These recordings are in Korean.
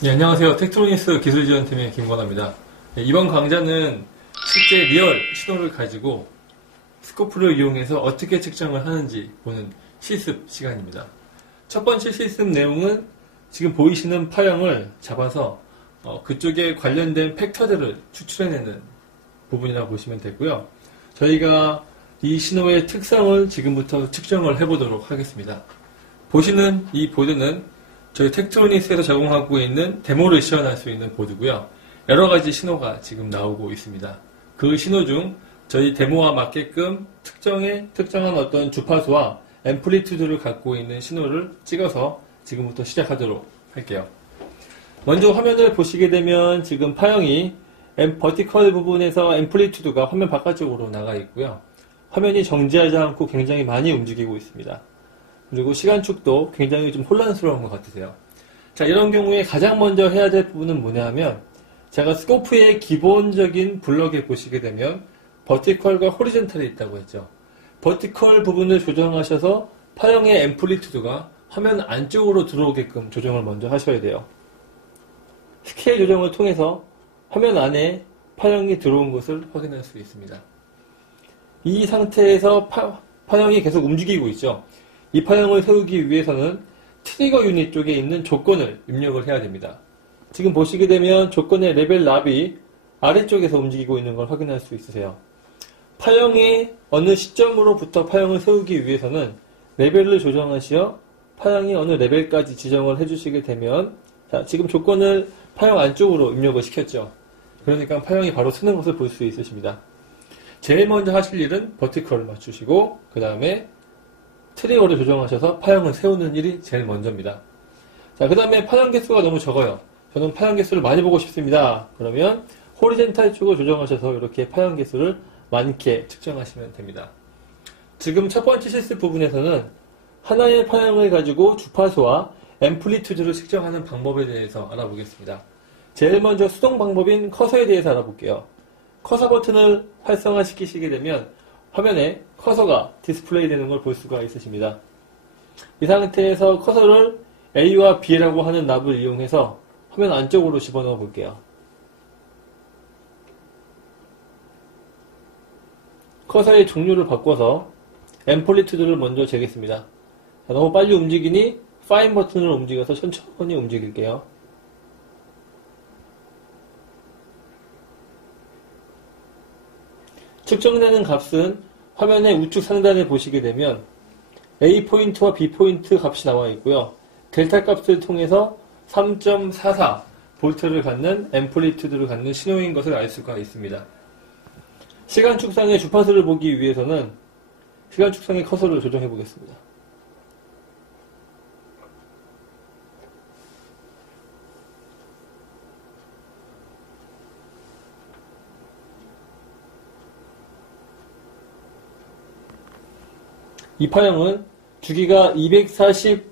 네, 안녕하세요. 텍트로니스 기술지원팀의 김건아입니다. 네, 이번 강좌는 실제 리얼 신호를 가지고 스코프를 이용해서 어떻게 측정을 하는지 보는 실습 시간입니다. 첫 번째 실습 내용은 지금 보이시는 파형을 잡아서 그쪽에 관련된 팩터들을 추출해내는 부분이라고 보시면 되고요. 저희가 이 신호의 특성을 지금부터 측정을 해보도록 하겠습니다. 보시는 이 보드는 저희 텍트로닉스에서 제공하고 있는 데모를 시연할 수 있는 보드고요. 여러 가지 신호가 지금 나오고 있습니다. 그 신호 중 저희 데모와 맞게끔 특정한 어떤 주파수와 앰플리튜드를 갖고 있는 신호를 찍어서 지금부터 시작하도록 할게요. 먼저 화면을 보시게 되면 지금 파형이 버티컬 부분에서 앰플리튜드가 화면 바깥쪽으로 나가 있고요. 화면이 정지하지 않고 굉장히 많이 움직이고 있습니다. 그리고 시간축도 굉장히 좀 혼란스러운 것 같으세요. 자, 이런 경우에 가장 먼저 해야 될 부분은 뭐냐면 제가 스코프의 기본적인 블럭에 보시게 되면 버티컬과 호리젠탈이 있다고 했죠. 버티컬 부분을 조정하셔서 파형의 앰플리튜드가 화면 안쪽으로 들어오게끔 조정을 먼저 하셔야 돼요. 스케일 조정을 통해서 화면 안에 파형이 들어온 것을 확인할 수 있습니다. 이 상태에서 파형이 계속 움직이고 있죠. 이 파형을 세우기 위해서는 트리거 유닛 쪽에 있는 조건을 입력을 해야 됩니다. 지금 보시게 되면 조건의 레벨 납이 아래쪽에서 움직이고 있는 걸 확인할 수 있으세요. 파형의 어느 시점으로부터 파형을 세우기 위해서는 레벨을 조정하시어 파형이 어느 레벨까지 지정을 해주시게 되면 자, 지금 조건을 파형 안쪽으로 입력을 시켰죠. 그러니까 파형이 바로 쓰는 것을 볼 수 있으십니다. 제일 먼저 하실 일은 버티컬을 맞추시고 그 다음에 트리거를 조정하셔서 파형을 세우는 일이 제일 먼저입니다. 자, 그 다음에 파형 개수가 너무 적어요. 저는 파형 개수를 많이 보고 싶습니다. 그러면 호리젠탈 쪽을 조정하셔서 이렇게 파형 개수를 많게 측정하시면 됩니다. 지금 첫 번째 실습 부분에서는 하나의 파형을 가지고 주파수와 앰플리튜드를 측정하는 방법에 대해서 알아보겠습니다. 제일 먼저 수동 방법인 커서에 대해서 알아볼게요. 커서 버튼을 활성화시키시게 되면 화면에 커서가 디스플레이 되는 걸 볼 수가 있으십니다. 이 상태에서 커서를 A와 B라고 하는 납을 이용해서 화면 안쪽으로 집어넣어 볼게요. 커서의 종류를 바꿔서 앰플리튜드를 먼저 재겠습니다. 자, 너무 빨리 움직이니 파인 버튼을 움직여서 천천히 움직일게요. 측정되는 값은 화면의 우측 상단에 보시게 되면 A 포인트와 B 포인트 값이 나와 있고요. 델타 값을 통해서 3.44 볼트를 갖는 앰플리튜드를 갖는 신호인 것을 알 수가 있습니다. 시간 축상의 주파수를 보기 위해서는 시간 축상의 커서를 조정해 보겠습니다. 이 파형은 주기가 240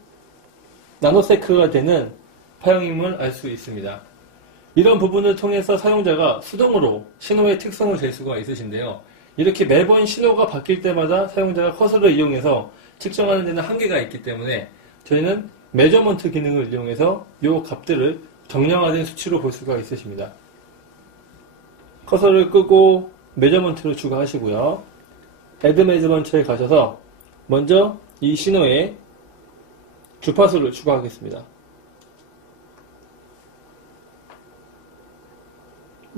나노세크가 되는 파형임을 알 수 있습니다. 이런 부분을 통해서 사용자가 수동으로 신호의 특성을 잴 수가 있으신데요. 이렇게 매번 신호가 바뀔 때마다 사용자가 커서를 이용해서 측정하는 데는 한계가 있기 때문에 저희는 메저먼트 기능을 이용해서 이 값들을 정량화된 수치로 볼 수가 있으십니다. 커서를 끄고 메저먼트를 추가하시고요. 애드 메저먼트에 가셔서 먼저 이 신호에 주파수를 추가하겠습니다.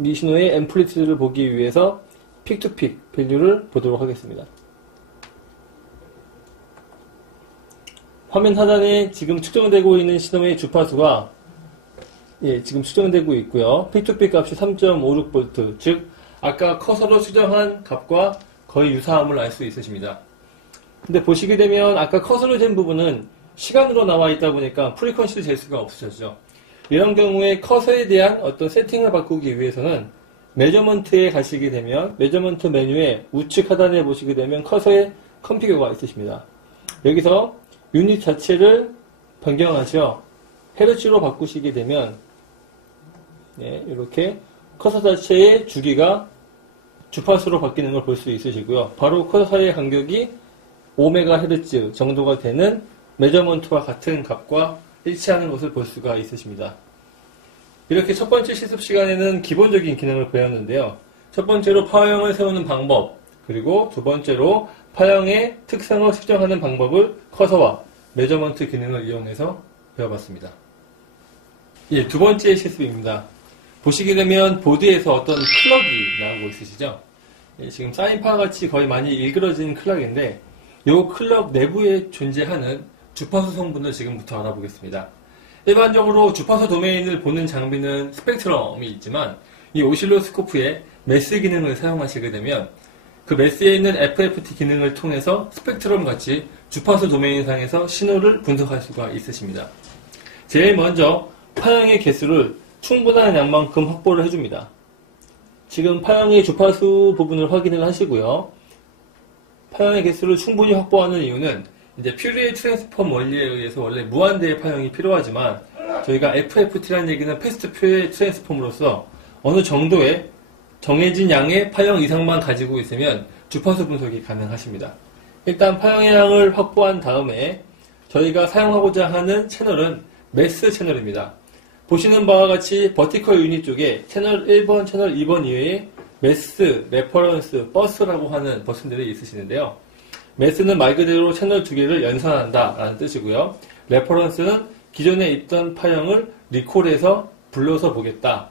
이 신호의 앰플리튜드를 보기 위해서 픽투픽 밸류를 보도록 하겠습니다. 화면 하단에 지금 측정되고 있는 신호의 주파수가 지금 측정되고 있고요. 픽투픽 값이 3.56V, 즉 아까 커서로 측정한 값과 거의 유사함을 알 수 있으십니다. 근데 보시게 되면 아까 커서로 잰 부분은 시간으로 나와 있다 보니까 프리퀀시를 잴 수가 없으셨죠. 이런 경우에 커서에 대한 어떤 세팅을 바꾸기 위해서는 메저먼트에 가시게 되면 메저먼트 메뉴의 우측 하단에 보시게 되면 커서의 컴피규어가 있으십니다. 여기서 유닛 자체를 변경하셔 헤르츠로 바꾸시게 되면 이렇게 커서 자체의 주기가 주파수로 바뀌는 걸 볼 수 있으시고요. 바로 커서 사이의 간격이 5MHz 정도가 되는 메저먼트와 같은 값과 일치하는 것을 볼 수가 있으십니다. 이렇게 첫 번째 실습 시간에는 기본적인 기능을 배웠는데요. 첫 번째로 파형을 세우는 방법, 그리고 두 번째로 파형의 특성을 측정하는 방법을 커서와 메저먼트 기능을 이용해서 배워봤습니다. 예, 두 번째 실습입니다. 보시게 되면 보드에서 어떤 클럭이 나오고 있으시죠? 예, 지금 사인파와 같이 거의 많이 일그러진 클럭인데 이 클럭 내부에 존재하는 주파수 성분을 지금부터 알아보겠습니다. 일반적으로 주파수 도메인을 보는 장비는 스펙트럼이 있지만 이 오실로스코프에 메스 기능을 사용하시게 되면 그 메스에 있는 FFT 기능을 통해서 스펙트럼 같이 주파수 도메인상에서 신호를 분석할 수가 있으십니다. 제일 먼저 파형의 개수를 충분한 양만큼 확보를 해줍니다. 지금 파형의 주파수 부분을 확인을 하시고요. 파형의 개수를 충분히 확보하는 이유는 이제 퓨리에 트랜스폼 원리에 의해서 원래 무한대의 파형이 필요하지만 저희가 FFT라는 얘기는 패스트 퓨리에 트랜스폼으로서 어느 정도의 정해진 양의 파형 이상만 가지고 있으면 주파수 분석이 가능하십니다. 일단 파형의 양을 확보한 다음에 저희가 사용하고자 하는 채널은 메스 채널입니다. 보시는 바와 같이 버티컬 유닛 쪽에 채널 1번, 채널 2번 이외에 메스, 레퍼런스, 버스라고 하는 버튼들이 있으시는데요. 메스는 말 그대로 채널 두 개를 연산한다 라는 뜻이고요. 레퍼런스는 기존에 있던 파형을 리콜해서 불러서 보겠다.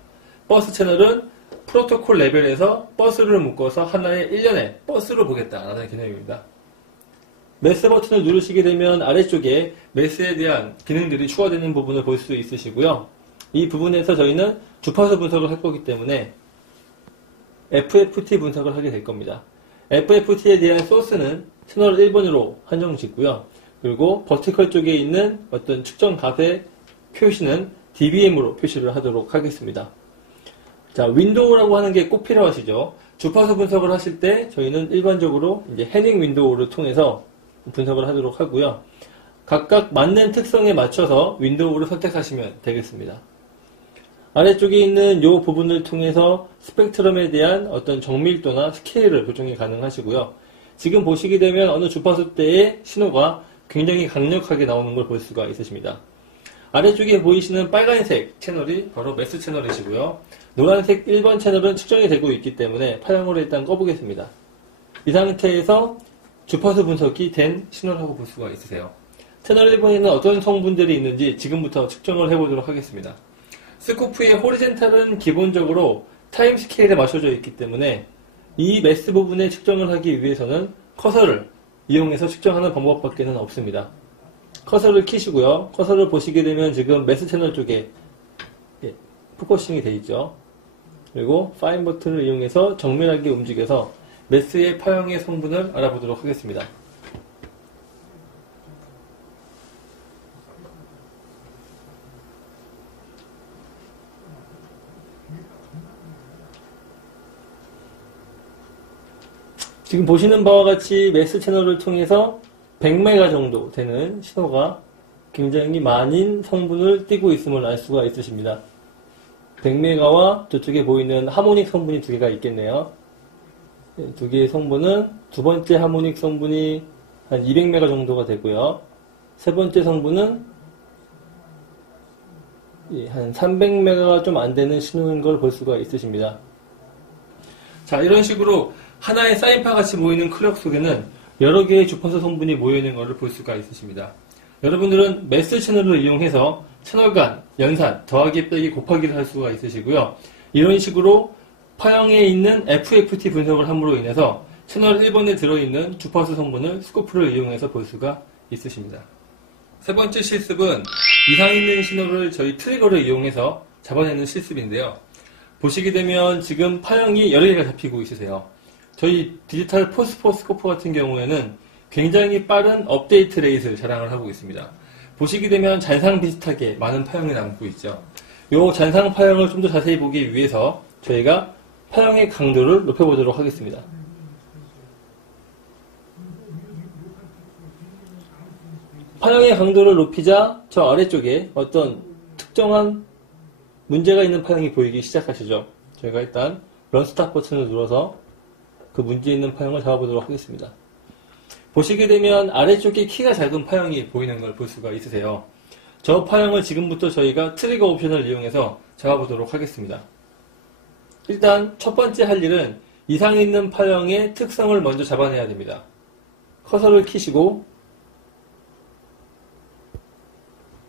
버스 채널은 프로토콜 레벨에서 버스를 묶어서 하나의 일련의 버스로 보겠다라는 개념입니다. 메스 버튼을 누르시게 되면 아래쪽에 메스에 대한 기능들이 추가되는 부분을 볼 수 있으시고요. 이 부분에서 저희는 주파수 분석을 할 거기 때문에 FFT 분석을 하게 될 겁니다. FFT에 대한 소스는 채널 1번으로 한정 짓고요. 그리고 버티컬 쪽에 있는 어떤 측정 값의 표시는 dBm으로 표시를 하도록 하겠습니다. 자, 윈도우라고 하는 게 꼭 필요하시죠. 주파수 분석을 하실 때 저희는 일반적으로 이제 해닝 윈도우를 통해서 분석을 하도록 하고요. 각각 맞는 특성에 맞춰서 윈도우를 선택하시면 되겠습니다. 아래쪽에 있는 이 부분을 통해서 스펙트럼에 대한 어떤 정밀도나 스케일을 조정이 가능하시고요. 지금 보시게 되면 어느 주파수 대의 신호가 굉장히 강력하게 나오는 걸 볼 수가 있으십니다. 아래쪽에 보이시는 빨간색 채널이 바로 메스 채널이시고요. 노란색 1번 채널은 측정이 되고 있기 때문에 파형으로 일단 꺼보겠습니다. 이 상태에서 주파수 분석이 된 신호라고 볼 수가 있으세요. 채널 1번에는 어떤 성분들이 있는지 지금부터 측정을 해보도록 하겠습니다. 스코프의 호리젠탈은 기본적으로 타임 스케일에 맞춰져 있기 때문에 이 메스 부분의 측정을 하기 위해서는 커서를 이용해서 측정하는 방법밖에는 없습니다. 커서를 키시고요. 커서를 보시게 되면 지금 메스 채널 쪽에 포커싱이 되어 있죠. 그리고 파인 버튼을 이용해서 정밀하게 움직여서 메스의 파형의 성분을 알아보도록 하겠습니다. 지금 보시는 바와 같이 메스 채널을 통해서 100메가 정도 되는 신호가 굉장히 많은 성분을 띠고 있음을 알 수가 있으십니다. 100메가와 저쪽에 보이는 하모닉 성분이 두 개가 있겠네요. 두 개의 성분은 두 번째 하모닉 성분이 한 200메가 정도가 되고요. 세 번째 성분은 한 300메가가 좀 안 되는 신호인 걸 볼 수가 있으십니다. 자, 이런 식으로 하나의 사인파 같이 모이는 클럭 속에는 여러 개의 주파수 성분이 모여있는 것을 볼 수가 있으십니다. 여러분들은 메스 채널을 이용해서 채널 간 연산, 더하기, 빼기, 곱하기를 할 수가 있으시고요. 이런 식으로 파형에 있는 FFT 분석을 함으로 인해서 채널 1번에 들어있는 주파수 성분을 스코프를 이용해서 볼 수가 있으십니다. 세 번째 실습은 이상 있는 신호를 저희 트리거를 이용해서 잡아내는 실습인데요. 보시게 되면 지금 파형이 여러 개가 잡히고 있으세요. 저희 디지털 포스포 스코프 같은 경우에는 굉장히 빠른 업데이트 레이트를 자랑을 하고 있습니다. 보시게 되면 잔상 비슷하게 많은 파형이 남고 있죠. 이 잔상 파형을 좀 더 자세히 보기 위해서 저희가 파형의 강도를 높여보도록 하겠습니다. 파형의 강도를 높이자 저 아래쪽에 어떤 특정한 문제가 있는 파형이 보이기 시작하시죠. 저희가 일단 런 스탑 버튼을 눌러서 그 문제 있는 파형을 잡아보도록 하겠습니다. 보시게 되면 아래쪽에 키가 작은 파형이 보이는 걸 볼 수가 있으세요. 저 파형을 지금부터 저희가 트리거 옵션을 이용해서 잡아보도록 하겠습니다. 일단 첫 번째 할 일은 이상 있는 파형의 특성을 먼저 잡아내야 됩니다. 커서를 키시고,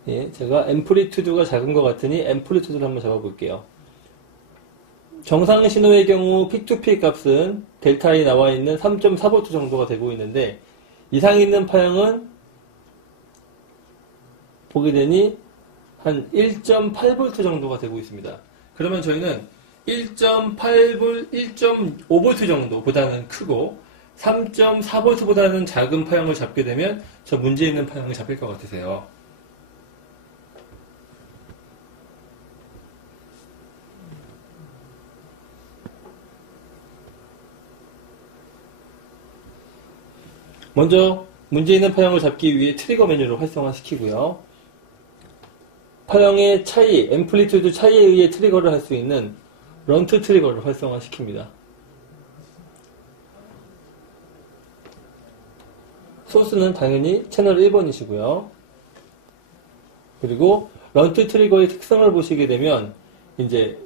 예, 제가 앰플리튜드가 작은 것 같으니 앰플리튜드를 한번 잡아볼게요. 정상 신호의 경우 픽투픽 값은 델타에 나와 있는 3.4V 정도가 되고 있는데, 이상 있는 파형은 보게 되니 한 1.8V 정도가 되고 있습니다. 그러면 저희는 1.5V 정도보다는 크고 3.4V보다는 작은 파형을 잡게 되면 저 문제 있는 파형이 잡힐 것 같으세요. 먼저 문제 있는 파형을 잡기 위해 트리거 메뉴를 활성화시키고요. 파형의 차이, 앰플리튜드 차이에 의해 트리거를 할 수 있는 런트 트리거를 활성화시킵니다. 소스는 당연히 채널 1번이시고요. 그리고 런트 트리거의 특성을 보시게 되면 이제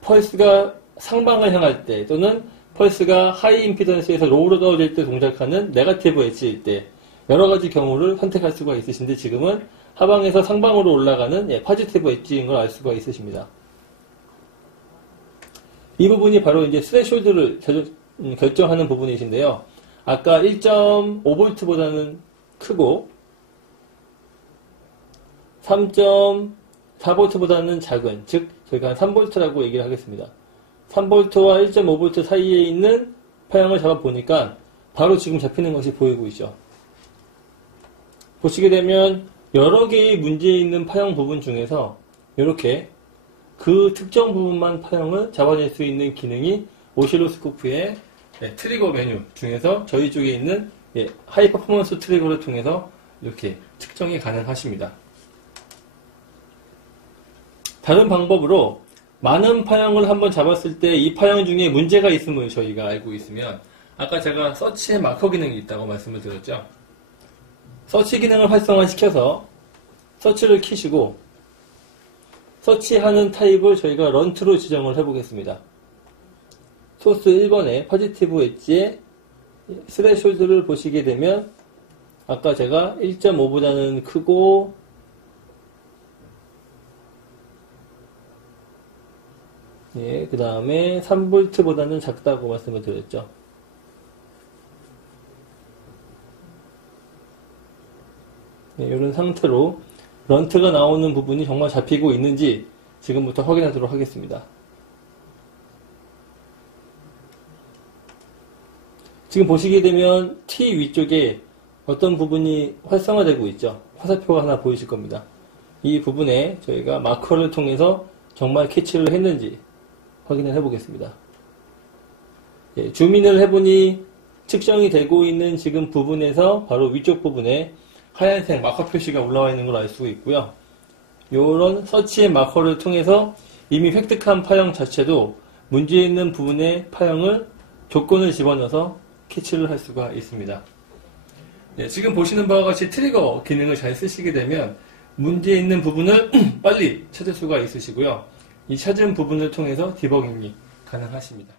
펄스가 상방을 향할 때 또는 펄스가 하이 임피던스에서 로우로 떨어질 때 동작하는 네거티브 엣지일 때 여러 가지 경우를 선택할 수가 있으신데 지금은 하방에서 상방으로 올라가는 포지티브 엣지인 걸 알 수가 있으십니다. 이 부분이 바로 이제 스레숄드를 결정하는 부분이신데요. 아까 1.5V보다는 크고 3.4V보다는 작은, 즉 저희가 한 3V라고 얘기를 하겠습니다. 3V와 1.5V 사이에 있는 파형을 잡아보니까 바로 지금 잡히는 것이 보이고 있죠. 보시게 되면 여러 개의 문제 있는 파형 부분 중에서 이렇게 그 특정 부분만 파형을 잡아낼 수 있는 기능이 오실로스코프의 트리거 메뉴 중에서 저희 쪽에 있는 하이 퍼포먼스 트리거를 통해서 이렇게 측정이 가능하십니다. 다른 방법으로 많은 파형을 한번 잡았을 때 이 파형 중에 문제가 있음을 저희가 알고 있으면 아까 제가 서치에 마커 기능이 있다고 말씀을 드렸죠. 서치 기능을 활성화시켜서 서치를 키시고 서치하는 타입을 저희가 런트로 지정을 해보겠습니다. 소스 1번에 포지티브 엣지의 스레숄드를 보시게 되면 아까 제가 1.5보다는 크고 그 다음에 3V보다는 작다고 말씀을 드렸죠. 이런 상태로 런트가 나오는 부분이 정말 잡히고 있는지 지금부터 확인하도록 하겠습니다. 지금 보시게 되면 T 위쪽에 어떤 부분이 활성화되고 있죠. 화살표가 하나 보이실 겁니다. 이 부분에 저희가 마커를 통해서 정말 캐치를 했는지 확인을 해보겠습니다. 줌인을 해보니 측정이 되고 있는 지금 부분에서 바로 위쪽 부분에 하얀색 마커 표시가 올라와 있는 걸 알 수 있고요. 이런 서치의 마커를 통해서 이미 획득한 파형 자체도 문제 있는 부분의 파형을 조건을 집어넣어서 캐치를 할 수가 있습니다. 지금 보시는 바와 같이 트리거 기능을 잘 쓰시게 되면 문제 있는 부분을 빨리 찾을 수가 있으시고요. 이 찾은 부분을 통해서 디버깅이 가능하십니다.